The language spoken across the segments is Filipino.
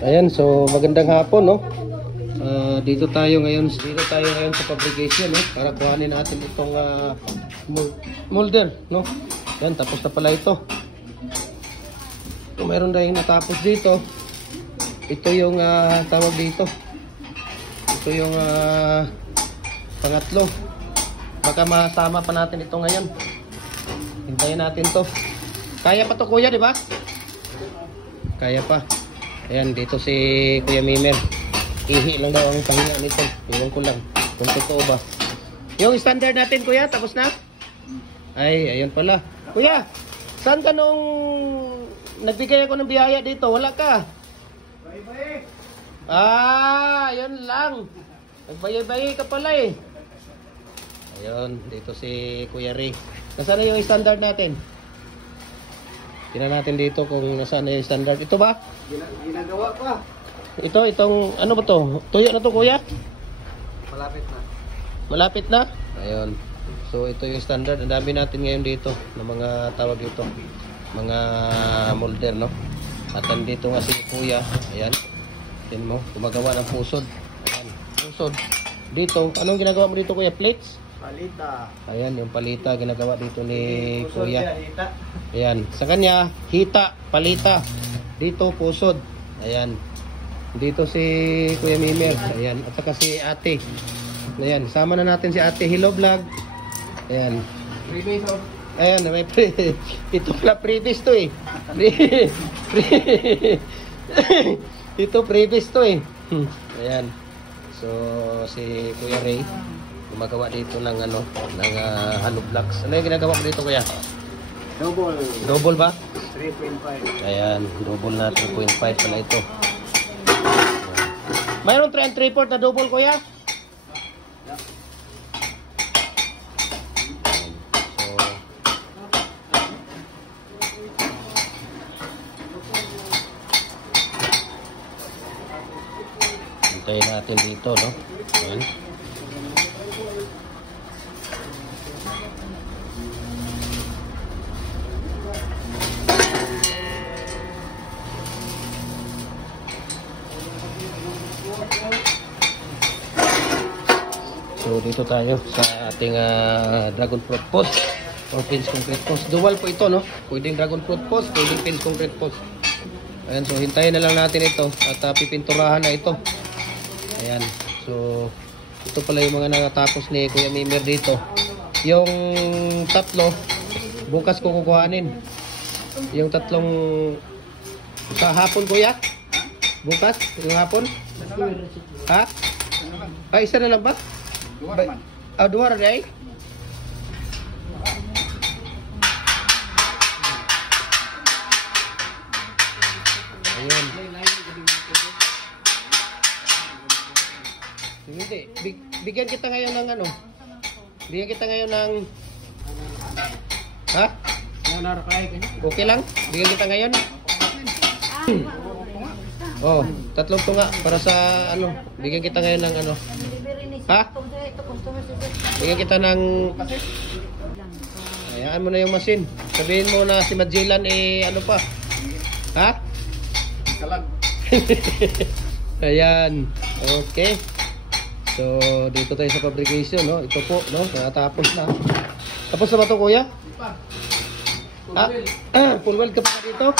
Ayan, so magandang hapon, no? Dito tayo ngayon sa fabrication, no? Para kuhanin natin itong molder, no? Ayan, tapos na pala ito. So, mayroon tayong natapos dito. Ito yung tawag dito. Ito yung pangatlo. Baka masama pa natin ito ngayon. Hintayin natin to. Kaya pa to, kuya, di ba? Kaya pa. Ayan, dito si Kuya Mimer. Ihi lang daw ang pahinga nito. Iwan ko lang kung totoo ba. Yung standard natin, kuya, tapos na? Ay, ayun pala. Kuya, saan ka nung nagbigay ako ng biyaya dito? Wala ka? Bye-bye. Ayun lang. Nagbaya-baya ka pala eh. Ayun, dito si Kuya Ray. Nasaan na yung standard natin? Tingnan natin dito kung nasaan na yung standard. Ito ba? Ginagawa pa. Itong, ano ba to? Tuyo na to, kuya? Malapit na. Malapit na? Ayun. So, ito yung standard. Ang dami natin ngayon dito ng mga tawag dito. Mga molder, no? At nandito nga si kuya. Ayan. Tingnan mo, gumagawa ng pusod. Ayan. Pusod. Dito, anong ginagawa mo dito, kuya? Plates? Palita. Ayan, yung palita ginagawa dito ni Pusod kuya. yan, hita. Ayan. Sa kanya, hita, palita. Dito, pusod. Ayan. Dito si Kuya Mimer. Ayan. At saka si ate. Ayan. Sama na natin si ate. Hello vlog. Ayan. Freebase out. Ayan. May ito pala previous to eh. Ito previous to eh. Ayan. So, si Kuya Ray gumagawa dito ng ano, ng hollow blocks. Ano yung ginagawa mo dito, kuya? Double. Double ba? 3.5. Ayan, double na 3.5 pala ito. Mayroon 3 and 3/4 na double, kuya? So, hintayin natin dito, no? Ayan. So dito tayo sa ating dragon fruit post or pins concrete post. Dual po ito, no? Pwedeng dragon fruit post, pwedeng pins concrete post. Ayan, so hintayin na lang natin ito at pipinturahan na ito. Ayan, so ito pala yung mga natapos ni Kuya Mimer dito. Yung tatlo bukas ko kukuhanin. Yung tatlong sa hapon, kuya? Bukas? Yung hapon? Ha? Isa na lang ba? Duwa naman. Duha ra day. Ayun. Hindi. Bigyan kita ngayon ng ano? Bigyan kita ngayon ng... Ha? Okay lang? Bigyan kita ngayon? Oh, tatlong tunga para sa ano? Bigyan kita ngayon ng ano? Ha? Bigyan kita ng... Hayaan mo na yung machine. Sabihin mo na si Magellan ano pa? Ha? Kalag. Ayan. Okay. So, dito tayo sa fabrication, no? Ito po, no? Nakatapos na. Tapos na ba ito, kuya? Full weld ka pa dito?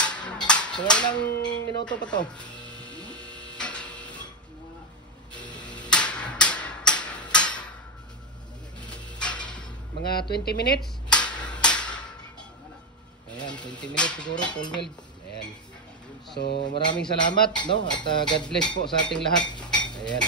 So, ilang minuto pa to? Mga 20 minutes? Ayan, 20 minutes siguro, full weld. Ayan. So, maraming salamat, no? At God bless po sa ating lahat. Ayan.